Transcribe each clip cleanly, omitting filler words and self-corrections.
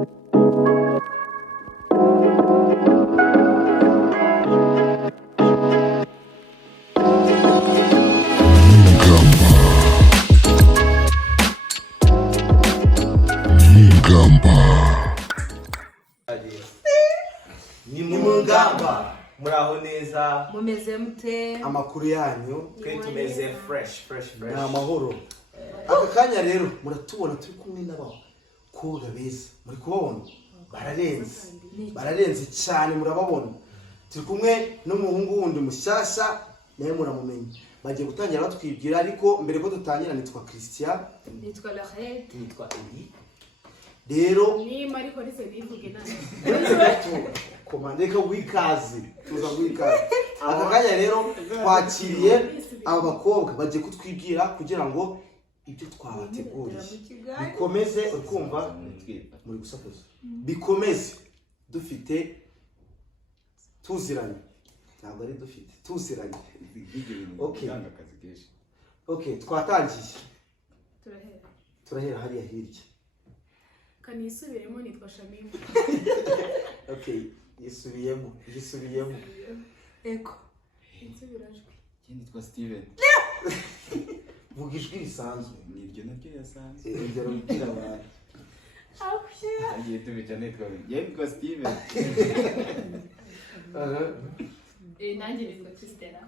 Ni Mungamba. Muraho neza. Mumeze mute? Amakuru yanyu Twe tumeze fresh. ni amahoro. Aka kanya rero muratubona turi kumwe n'abakobwa beza. Muri kubabona bararenze cyane, murababona. Turi kumwe n'umuhungu wundi mushyashya naye muramumenye. Bagiye gutangira batwibwira, ariko mbere ko dutangira nitwa Christian, nitwa Lahed, nitwa Eli. Rero ni Mariko rese bivuge nani. komandeka wikazi tuza wikazi. Aka kanya rero twakiriye aba bakobwa bagiye kutwibwira kugira ngo ibyo twabateguriye bikomeze. Ukumva muri gusakuza, bikomeze dufite tuziranye, ntabwo ari dufite tuziranye. Okay, twatangiye. Turahera hariya hirya. Kanisubiremo nitwa Shamim. Okay, yisubiyemo. Eko. Insubirajwe. Nitwa Steven. Vuga ijwi risanzwe. Niryo naryo yasanzwe. Ingero mbwira abantu. Agiye tubica nitwa Steven. Nanjye nitwa Christella.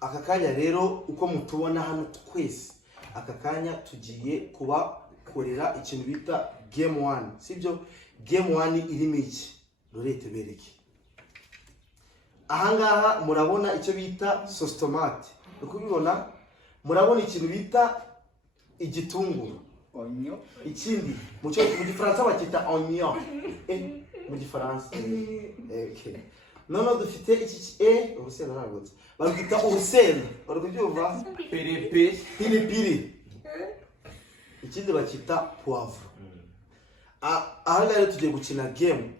Aka kanya rero uko mutubona hano twese, aka kanya tugiye kubakorera ikintu bita game 1, sibyo? Game 1 irimo iki? Rurete bereke. Ahangaha murabona icyo bita sauce tomate. Ukubibona murabona ikintu bita igitunguru. Onyo. Ikindi mu gifaransa bakita oignon. Mu gifaransa. Okay. Nono dufite iki urusenda ntabwo. Bagita urusenda. Barakubyumva? Pilipili. Ikindi bakita poivre. Aha rero tugiye gukina game.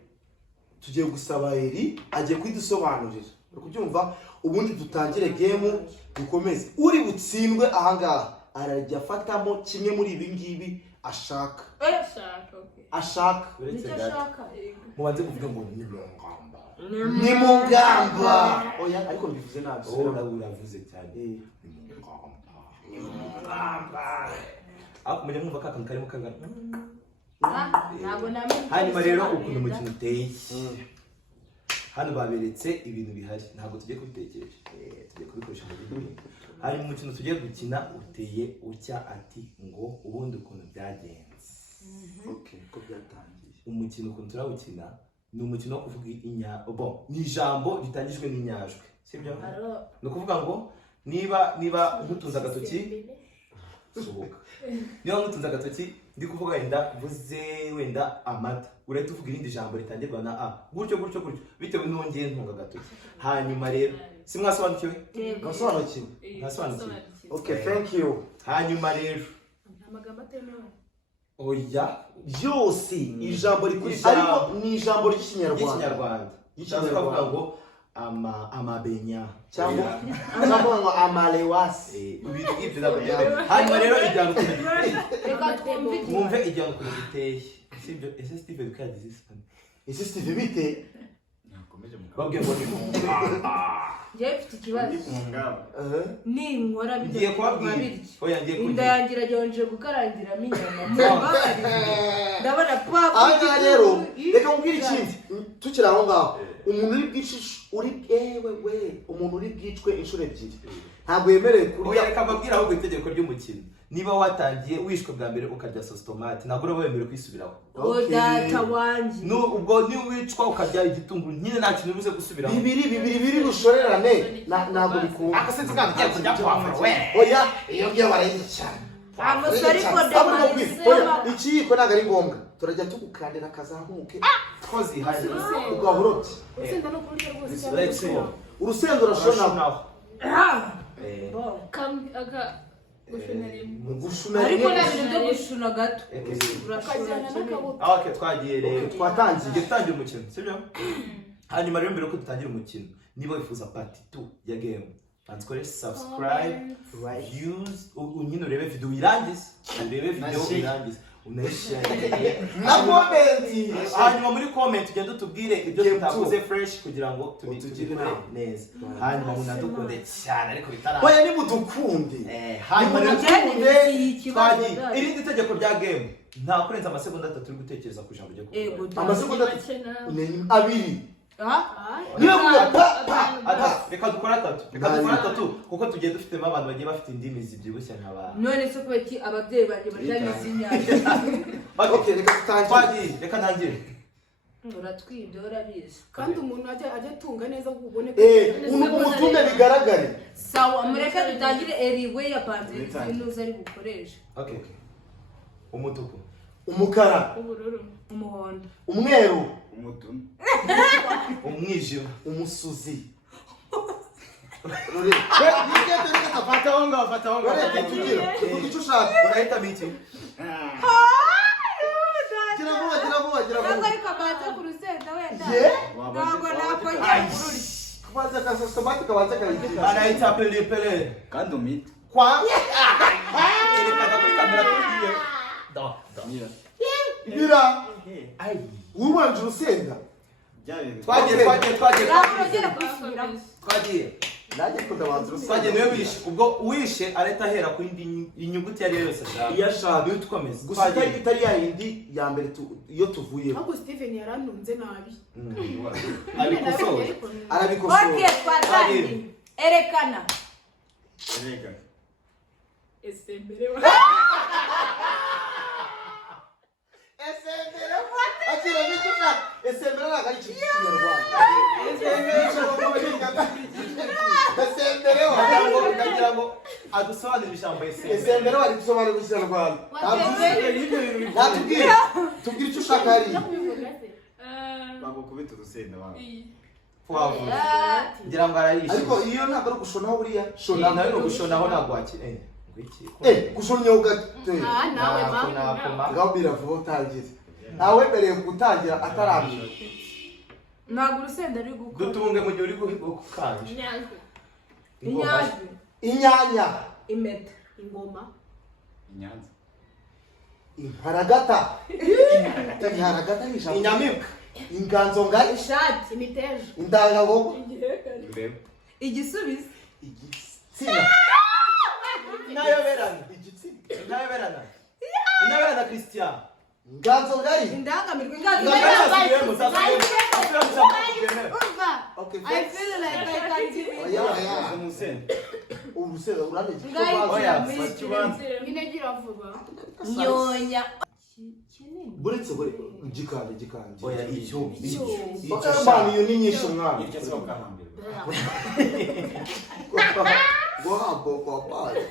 Tugiye gusaba Eli agiye kwidusobanurira. Barakubyumva? Ubundi dutangire game dukomeze. Uri butsindwe ahangaha arajya afatamo kimwe muri ibi ngibi ashaka. Ashaka. Mubanze kuvuga ngo ni Mungamba. Oya, ariko bivuze nabi. uravuze cyane. Ni Mungamba. Mujya mwumva ka kantu karimo kangana. Ntabwo namenye. Hanyuma rero ukuntu umukino uteye. Hano baberetse ibintu bihari, ntabwo tugiye kubitekereje. Tugiye kubikoresha mu buryo. Hanyuma umukino tugiye gukina uteye ucya ati ngo ubundi ukuntu byagenze. Okay, ko byatangiye. Umukino ukuntu turawukina ni umukino wo kuvuga ni ijambo ritangijwe n'inyajwe, sibyo? No kuvuga ngo niba nkutunza agatoki sohoka. Niba nkutunza agatoki ndi kuvuga wenda vuze wenda amata, urahita uvuga irindi jambo ritangirwa na a, gutyo bitewe n'ongeye ntunga agatoki. Hanyuma rero simwasobanukiwe? Mwasobanukiwe. Okay, thank you. Hanyuma rero amagambo atemewe. Oya, byose ijambo rikurikira ariko ni ijambo ry'ikinyarwanda. Cyangwa kuvuga ngo amabenya cyangwa ngo amalewasi. Ibyo ndabona. Hanyuma rero ijambo mwumve ijambo ukuntu biteye. Sibyo? Ese Steven kagize isipani. Ese Steven bite? Nakomeje babwiye ngo ni Mungamba. Njye mfite ikibazo. Ni nkora ngiye kubabwira. Oya ngiye inda yangira jonje gukarangiramo inyama. Ndabona papa. Aha rero reka mbwira ikindi. Tukira aho ngaho. Umuntu uri bwicwe inshuro ebyiri. Ntabwo yemerewe kurya. Oya reka mbabwira ahubwo itegeko ry'umukino. Niba watangiye wishwe bwa mbere ukarya sauce tomate, ntabwo uraba wemerewe kwisubiraho. Data wanjye. Ubwo ni wicwa ukarya igitunguru, nyine nta kintu ubuze gusubiraho. Bibiri rushorerane ntabwo bikunda. Akasetsi kandi kigiye kurya poivre we. Oya, iyo ngiye barayizi cyane. Amusari ko ndamara. Ikiyiko ntabwo ari ngombwa. Turajya tugukandira akazamuke. Twozi haje. Ugaburotse. Urusenda no kurya rwose. Urusenda urashona. Gushuna ariko nabintu byo gushuna gato. Okay, twagiye rero. Twatangiye umukino, sibyo? Hanyuma rero mbere ko dutangira umukino, niba wifuza part 2 ya game, andikore subscribe, views, unyine urebe video irangize, urebe video irangize. unayishare na comment. hanyuma muri comment ugenda utubwire ibyo tutavuze fresh kugira ngo tubigire neza hanyuma munadukunde cyane ariko bitaraba oya ni mudukunde hanyuma mudukunde twagiye irindi tegeko rya game nta kurenza amasegonda 3 uri gutekereza ku ijambo ryo kuvuga amasegonda 2 reka dukora 3 kuko tugiye dufitemo abantu bagiye bafite indimi zibyibushye nk'abantu none se kubera iki ababyeyi banjye batabizi inyanya okay reka ntangire uratwibye urabizi kandi umuntu ajya atunga neza ubone umutume bigaragare sawa mureka dutangire eriwe yapanze inuza ari bukoresha okay umutuku umukara ubururu umuhondo umweru umutuku umwijima umusuzi fata honga icyo ushaka urahita biki gira vuba ariko kabanza ku rusenda wenda ntabwo nakongera kururi kubanza kastomati kabanza kayigirira anahita pele kandi umite kwa yerekana kuri kamera tugiye gira ubanje urusenda twagiye nanjye kudabanza urusenda twagiye niwe wishe ubwo uwishe areta ahera ku yindi inyuguti yari yose iyo ashaka niyo tukomeza gusa itari ya yindi ya mbere iyo tuvuyeho ahubwo Steven yarantunze nabi arabikosora okay twatangiye erekana ese mbere wa esembere ntabwo ari ikintu cy'ikinyarwanda ukagira ngo adusobanurire ijambo esembere wari gusobanura ikinyarwanda natubwire tubwire icyo ushaka hariya bagukubita urusenda wawe ngira ngo arayishe ariko iyo ntabwo ari ugushonaho buriya shona nawe no gushonaho ntabwo wakire gushonyeho gato nawe ngaho biravuba utangiye ntawemereye gutangira ataramira ntabwo urusenda ari gukora dutunge mu gihe uri gukanje inyanya impeta ingoma inyanza imparagata imparagata ni ijambo inyamibwa inganzo ngari ishati imiteja indangagogo imbeba igisubizo igitsina inayoberana Christian inganzo ngari indangamirwa okay I feel like I can give it urusenda uraneze minagira vuba nyonya buretse gikanje oya icyo bakabana iyo ni nyinshi umwana iryo soko kahambira guhabwa kwa pale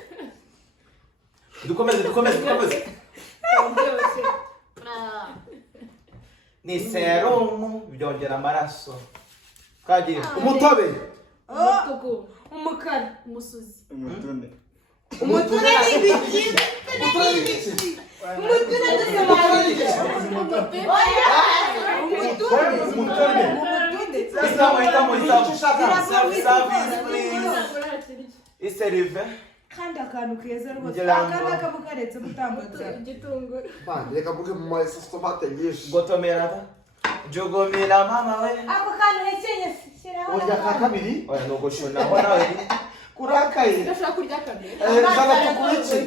dukomeze ni serumu byongera amaraso twagiye umutobe umutuku umukara umusuzi umutunde umutune n'ibiki umutune iserive kandi akantu keza rwose akandi akabukaretse gutambutsa igitunguru reka mvuge mu masostomate nyinshi gotomera jogomera mama we ako kantu hekenye shyiraho urya ka kabiri oya no gushonaho nawe kurakaye ndashaka kurya kabiri zana tukurice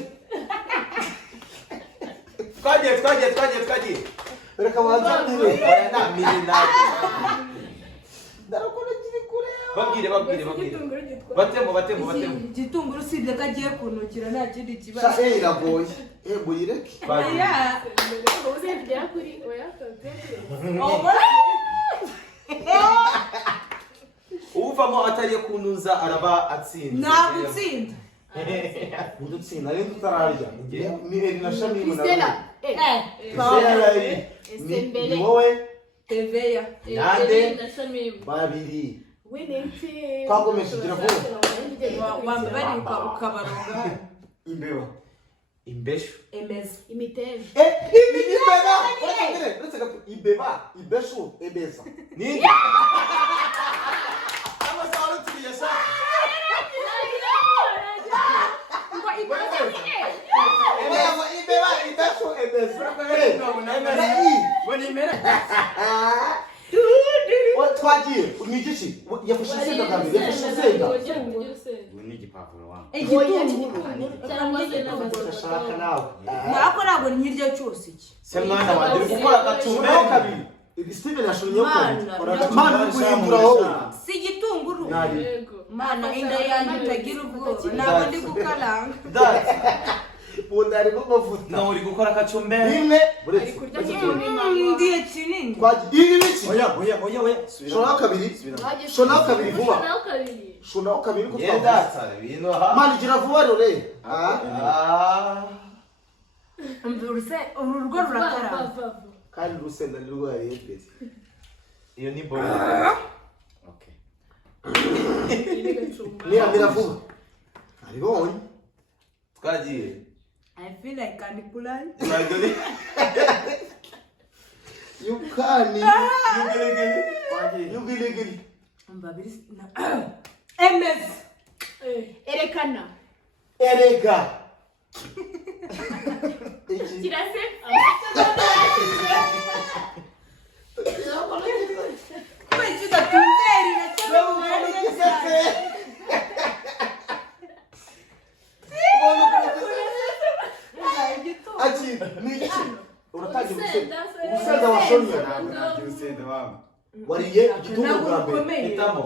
twagiye reka banza ndire oya na miri na ndarakora kiri kure babwire igitunguru gitwa batemo igitunguru usibye ko agiye kunukira nta kindi kibazo sha iragoye muyireke oya uzegera kuri oya uvamo atariye kunuza araba atsinze nta gutsinda udutsinda rero tutararya ni eri na shami Stella ni wowe teveya nande babiri winete twakomeje kugira vuba wambarika ukabaronga imbeba imbeshu emeza imiteja ibeba uretse gato ibeba ibeshu ebeza ninde amasaha turiye sa ibeba ibeshu ebeza twagiye ni igiki yafashe insenda bwa mbere yafashe insenda ubu ni igipapuro wangu urashaka nawe nako ntabwo nkirya cyose iki se mwana wanjye uri gukora agacumbe kabiri Steven yashonyeho kabiri mana uri guhindura wowe si igitunguru mana inda yanjye itagira ubwoba ntabwo ndi gukaranga ubundi harimo amavuta nawe uri gukora agacumbe rimwe ndiye kinini twagiye ibiki oya shonaho kabiri vuba shonaho kabiri ko yedata ibintu aha mana igira vuba rore uru rugo rurakaranga kandi urusenda ni rwo yariye pesi iyo ni bolo okay niramira vuba aribonye twagiye I feel like candy kulai yukani yubilegeli mbabiri MS erekana erega kirase kwejida tumberi na ati ni iki uratangira urusenda washonye ntabwo urusenda wangu wariye igitunguru bwa mbere hitamo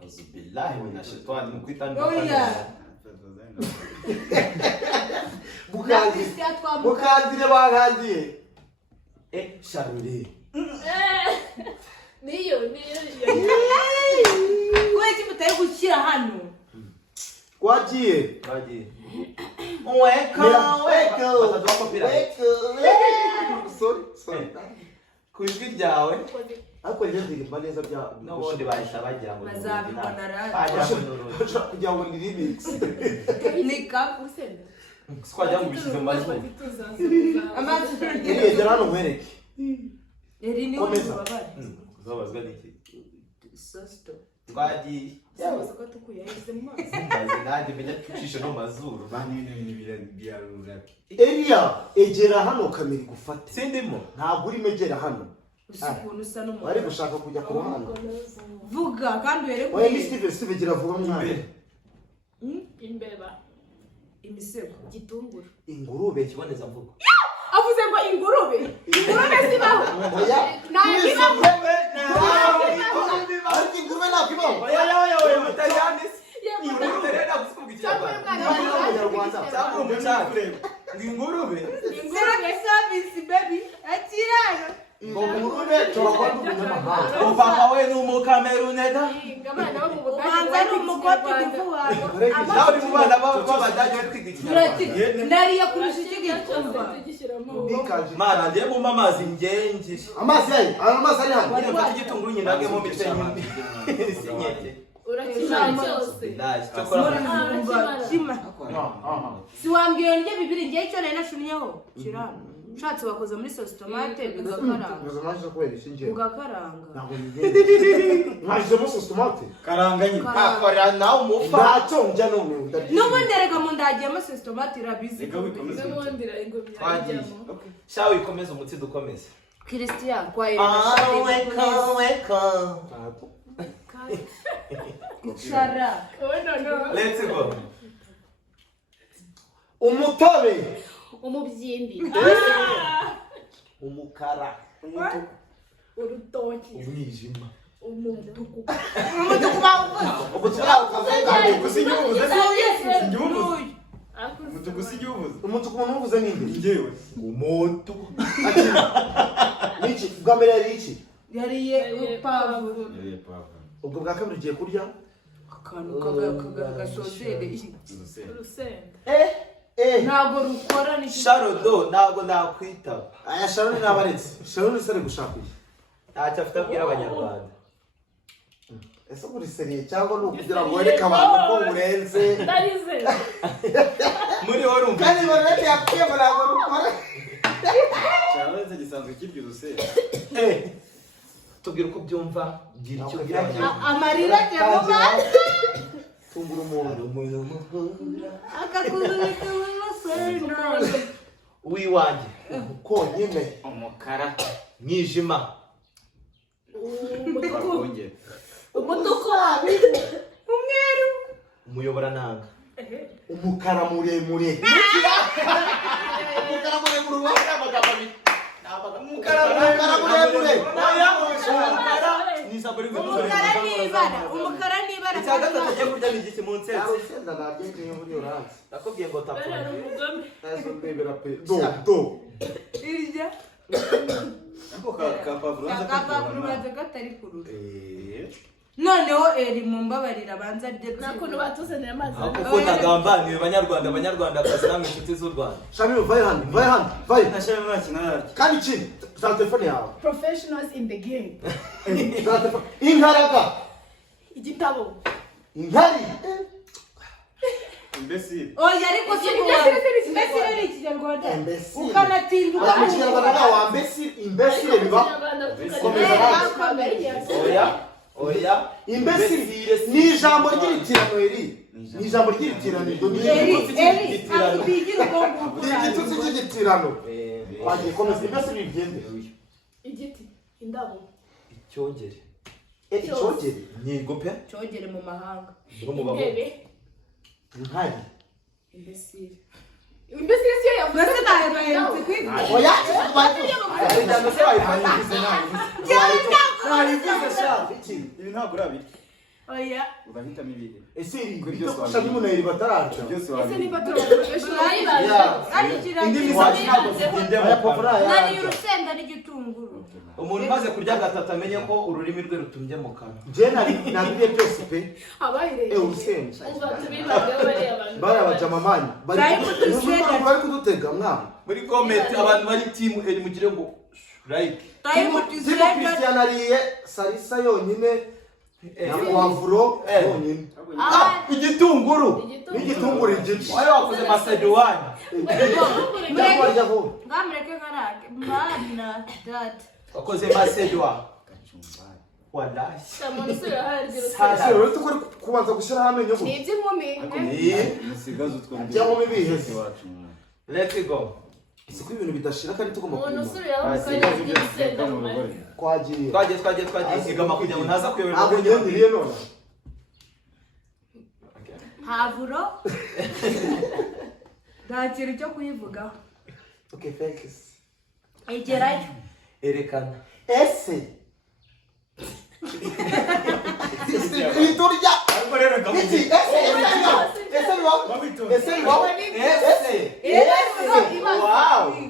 auzubillahi minash shaitani mukandire bakandiye sharuri niyo kweki mutari gushyira hano twagiye sorry ku ijwi ryawe ariko rero ndirimba neza bya n'ubundi bahita bagira ngo bazabibona kugira ngo ni remix ni kapu twajya mu bishyize mu mazuru amazi yegera hano nkwereke eri ni komeza uzabazwa n'iki sosto twagiye cyangwa ko tukuyahise mu mazi mbaze nanjye menya tucishe no mazuru bandi ibintu birarura Elia egera hano kamera igufate sindimo ntabwo urimo egera hano ukuntu usa n'umuntu wari gushaka kujya ku ruhande vuga kandi uhere oya ni Steven gira vuba mwana imbeba imisego igitunguru ingurube kiboneza mvugo avuze ngo ingurube zibaho oya ntabwo ibaho ariko ingurube ntabwo ibaho oya mutajyane ingurube rero ntabwo usikumva umunyarwanda cyangwa umucanga ingurube ingurube service baby akirano ingurube cyangwa umunyamahanga umupapa we ni umukameruneda abana bo mu budage ubanza ari umukoti divuwari nawe uri mu bana b'abadage bari kwiga ikinyarwanda nariye kurusha iki gitumba mana ndiye mumpa amazi ngenge amazi yayo amazi ari hano nyine mfite igitunguru nyinage mu mitwe sinyete urakimara cyose si wambwiye ndya bibiri ngiye icyo nari nashunyeho kirano ushatse wakoze muri sosi tomate ugakaranga ntabwo nigende mwajemo sosi tomate karanga nyine akora nawe umufa ntacyo njya none n'ubundi erega mu ndagiyemo sosi tomate irabizi n'ubundi ingurube twagiye yajyamo shawe ikomeze umutsi dukomeze Christian kwa ireka shara let's go umutobe umubyimbi umukara urutoki umwijima umutuku umutuku umuntu uvuze ninde njyewe umuntu niki bwa mbere yari iki yariye urupavuro ubwo bwa kabiri ugiye kurya akantu kagasosereye urusenda ntabwo rukora ni sharodo ntabwo nakwitaba aya sharoni nabaretse sharoni sare gushaka iki ntacyo afite abwira abanyarwanda ese uri seriye cyangwa ni ukugira ngo wereke abantu ko urenze ndarize muri wowe urumva kandi bonete yakwiye ngo ntabwo rukora cyangwa se gisanzwe kirya urusenda tubwira uko byumva gira icyo ubwira abanyarwanda amarira ajya mu maso fungura umuntu akakuzurika mu maso uwiwanjye konyine umukara mwijima bakongera umutuku umweru umuyoborananga umukara muremure umukara muremure ubaho amagambo abiri umukara muremure ni ijambo rimwe umukara n'ibara icya gatatu agiye kurya ni igiki mu nsetse urusenda nabyo muri orange nakubwiye ngo tapfa nazo ndebera pe do irya ako kapavuro akapapuro gatari kurura noneho eri mumbabarira abanza rye nakuntu batuzanira amazi kuko nagambaniye abanyarwandakazi namwe inshuti z'u Rwanda Shamim vaye hano vaye ntashaka mwakina yaryo kandi ikindi za telefone yawe professionals in the game za telefone inkaraga igitabo inkari imbesire oya ariko si mbese ni ikinyarwanda Imbesire. ukanatinduka mu kinyarwanda wa imbesire biba oya imbesire ni ijambo ry'iritirano eri ni ijambo ry'iritirano ni igitutsi cy'igitirano wagiye komeza imbesire bigende igiti indabo icyogere icyogere nyigo pe cyogere mu mahanga no mu babo intebe inkari imbesire imbesire siyo yavuze mbese nawe baherutse kwiga oya cyangwa se wayipangize ibi ntabwo urabi oya urahitamo ibihe ese ibyo Shamim na eri bataraca byose ese wabi niba turi professionals indimi zacu ntabwo zigende nari urusenda n'igitunguru umuntu umaze kurya gatatu amenye ko ururimi rwe rutumbye mu kanwa je nabiriye byose pe abayireye urusenda uva tubibageho bariya bantu bari abajamamanyi bari kudutega mwana muri comment abantu bari team eri mugire ngo like Timo Christian ariye salisa yonyine na wavuro yonyine igitunguru n'igitunguru igice wari wakoze macedoine ngamureke nkarage mana dad wakoze macedoine wallahi umuntu usubira harya ese rero tukuri kubanza gushyiraho amenyo ni iby'inkumi musigaze utwo cyangwa ibiheze iwacu let's go isi ko ibintu bidashira kandi tugomba umuntu kubimara usubiraho mukanya ry'urusenda mu mazi twagiye igama kugira ngo ntaza kuyoberwa ntabwo ngendiriye none havuro nta kintu cyo kuyivugaho okay thanks egerayo erekana ese iturya ariko rero iki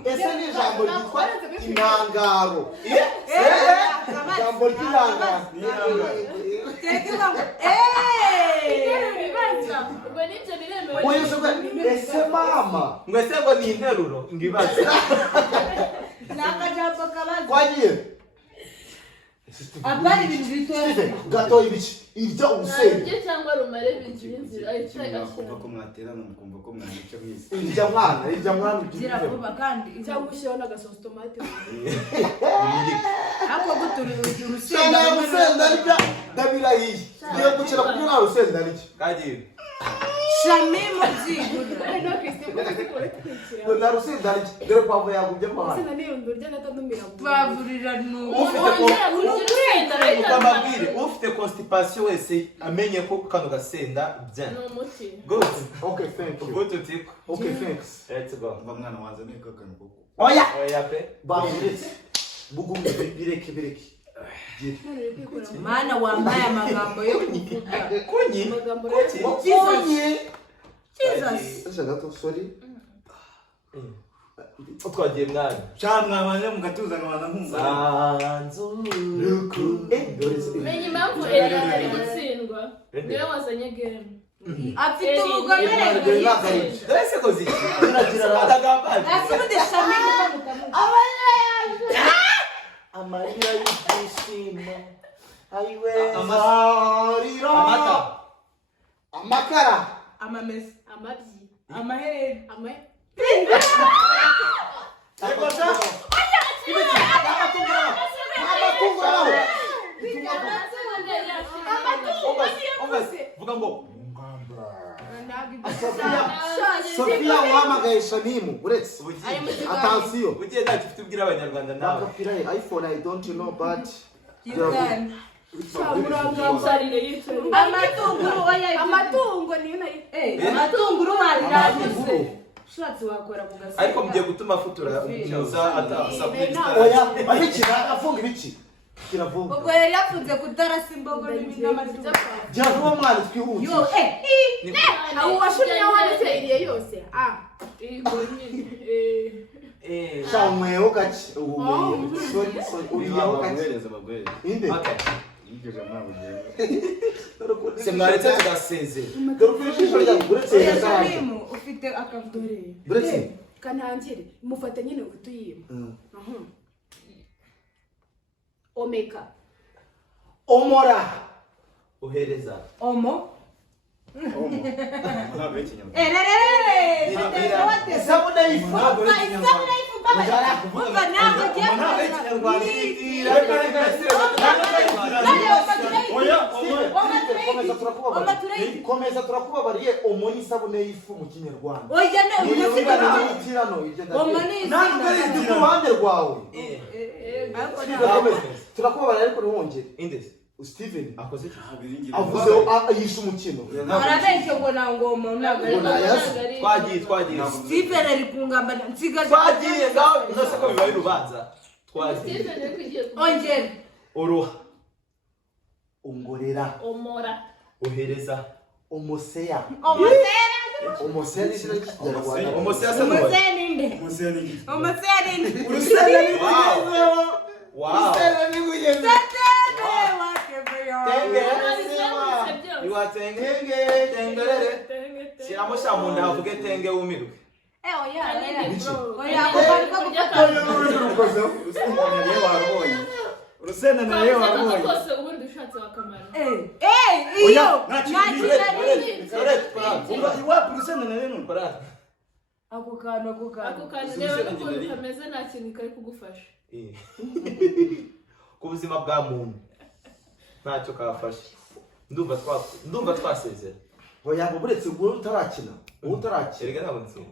ese ni ijambo ryitwa intangaro ijambo ry'intangaro ubwo nibyo biremewe ese mama ngo ese ngo ni interuro ngibaze ni akajambo kabaza twagiye apana ibintu bitoya gato ibiki irya urusenda ntabyo cyangwa rumare bigira inzira mukumva ko mwaterana mukumva ko mwanica mwese irya mwana gira vuba kandi cyangwa ushyiraho n'agasosi tomate ariko gutura cyane urusenda urusenda arya ndabirahiye ngiye gukira kuko nta rusenda arya kagiye Shamim byigura no Christine ko zikore twikira nta rusenda arya dore pavuro yagubye mu hano sina nirundo rya natanumira bavurira ukababwire ufite constipation wese amenye ko kano gasenda bien ni umuti good okay thank you good tiko okay thanks let's go mba mwana wanze niko kantu koko oya oya pe bamuretse bugumye bireke mana wambaye amagambo yo kuvuga kunyi amagambo rero Jesus ese gato sorry twagiye mwana cyangwa mwabanje mugatuza nkabanza nkumva sanzuruku menya impamvu Eri ari gutsindwa niwe wazanye game afite ubugomere ese ko ziki asubude Shamim amarira y'ibyishimo ayiwe amata amakara amamesa amabyi amaherere vuga ngo Mungamba Sofia wahamagaye Shamimu uretse attention ugiye ntacyo ufite ubwira abanyarwanda nawe bakapira iPhone I don't know but you can amatungo niyo nayo amatunguru wariraguse ushatse wakora ku gasi ariko mugiye gutuma futura umuza atasabwe oya abikira afunga ibiki kiravuga ubwo yari yafunze kudarasa imbogo n'ibindi n'amatungo jya vuba mwana twihute yo aho washumye wanditse iriye yose cyamweho gake ubu sorry uriyaho gake bagwereza inde yigeze mwabugiye se mwaretse tugasezera dore ufite rya buretse Shamimu ufite akavudore buretse kanangire mufata nyine utuyima omeka omora uhereza omo ntabwo y'ikinyarwanda isabune y'ifu komeza turakubabariye omo ni isabune y'ifu mu kinyarwanda ntabwo ari ku ruhande rwawe turakubabariye ariko ntiwongere indese Steven akoze avuze yishe umukino arabeshye ngo nangoma twagiye Steven ari kungamba nsigaje twagiye ngaho nose ko bibaye urubanza twagiye ongera uruha ongorera omora uhereza omosea omosera omosea ni izina ry'ikinyarwanda umosea se omosera ninde omosera ninde urusenda ni wow ni wigeze tengerere shyiramo shamunda havuge tenge wumirwe urusenda nayo warubonye kose ubundi ushatse wakamara iwapu urusenda nayo nukora ako kantu rero ukuntu kameze nta kintu kari kugufasha ku buzima bwa muntu ntacyo kafashe ndumva twasezera oya buretse ubwo utarakina erega ntabwo ntsinda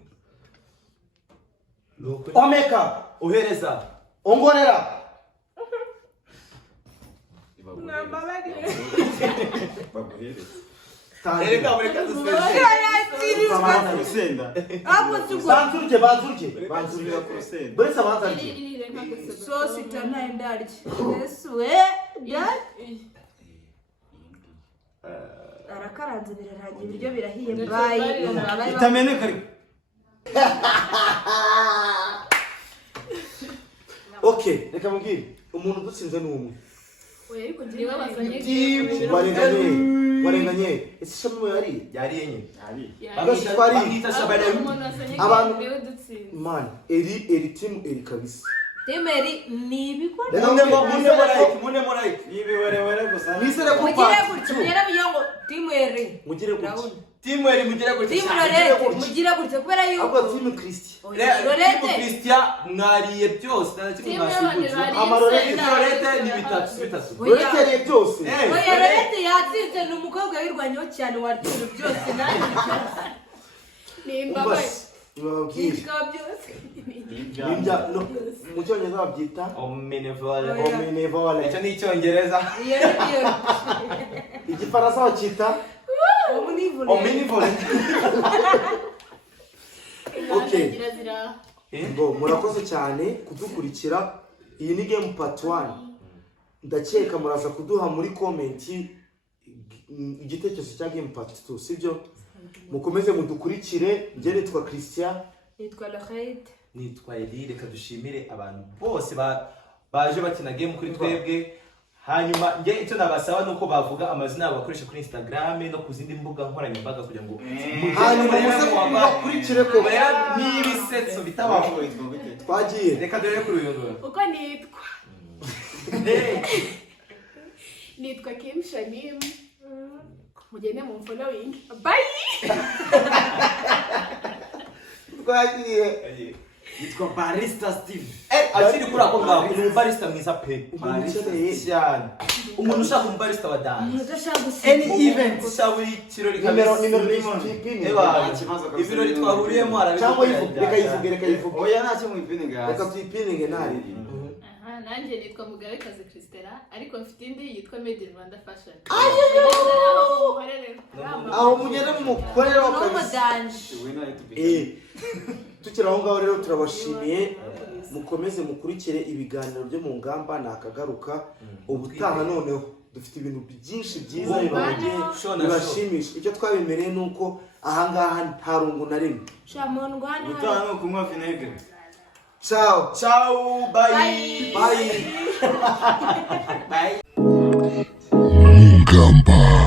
omeka uhereza ongorera erega mureka dusezere urusenda banzurye banzurira ku rusenda buretse abanzarye sosi tanaye ndarye yesuwe arakaranze birarangiye ibiryo birahiye bayi itameneka ariko okay reka mubwire umuntu udutsinze ni umwe warenganye ese Shamimu yariye nyine abantu man eri team eri kabisa temeri ni ibikora munemo like nibiwerewere gusa nisere ko mugire gutyo ngo timeri mugire gutyo timu eri mugire gutyo timu Lorete mugire gutyo kubera yuko ahubwo team Christian timu Christian mwariye byose nta kimwe mwasibutse Lorete ni bitatu Lorete yariye byose oya Lorete yatsinze ni umukobwa wirwanyeho cyane watsinze byose nanjye nimba ibabwire nimba mu cyongereza babyita omnivore icyo ni icyongereza igifaransa bacyita omnivore okay ngo murakoze cyane kudukurikira iyi ni game part 1 ndakeka muraza kuduha muri comment igitekerezo cya game part 2 sibyo mukomeze mudukurikire njye nitwa Christian nitwa Lorete nitwa Eli reka dushimire abantu bose baje bakina game kuri twebwe hanyuma njye icyo nabasaba nuko bavuga amazina yabo bakoresha kuri Instagram no ku zindi mbuga nkoranyambaga kugira ngo hanyuma muze kubakurikire ko n'ibisetso bitabaho twagiye reka dore kuri uyu nguyu uko nitwa Kim Shamimu mugende mu following bye twagiye Yitwa Barista Steve. akiri kuri ako ngaho ni umubarista mwiza pe ukeneye cyane umuntu ushaka umubarista wa dance umuntu udashaka any gusinya event cyangwa ikirori nimero kabisa tuyipine ibirori twahuriyemo cyangwa reka yivuge Oya ntacyo mu ipininga hasi. reka tuyipininge ntari aha nanjye nitwa Mugabekazi Christella ariko mfite indi yitwa Made in Rwanda Fashion. aho mugenda mumukorera n'umudanje We na YouTube. tukiri aho ngaho rero turabashimiye mukomeze mukurikire ibiganiro byo mu ngamba nakagaruka ubutaha noneho dufite ibintu byinshi byiza bibashimisha icyo twabemereye nuko ahangaha nta rungu na rimwe shamondwana Utaha no kunywa vinegere. ciao ciao bye bye bye Mungamba.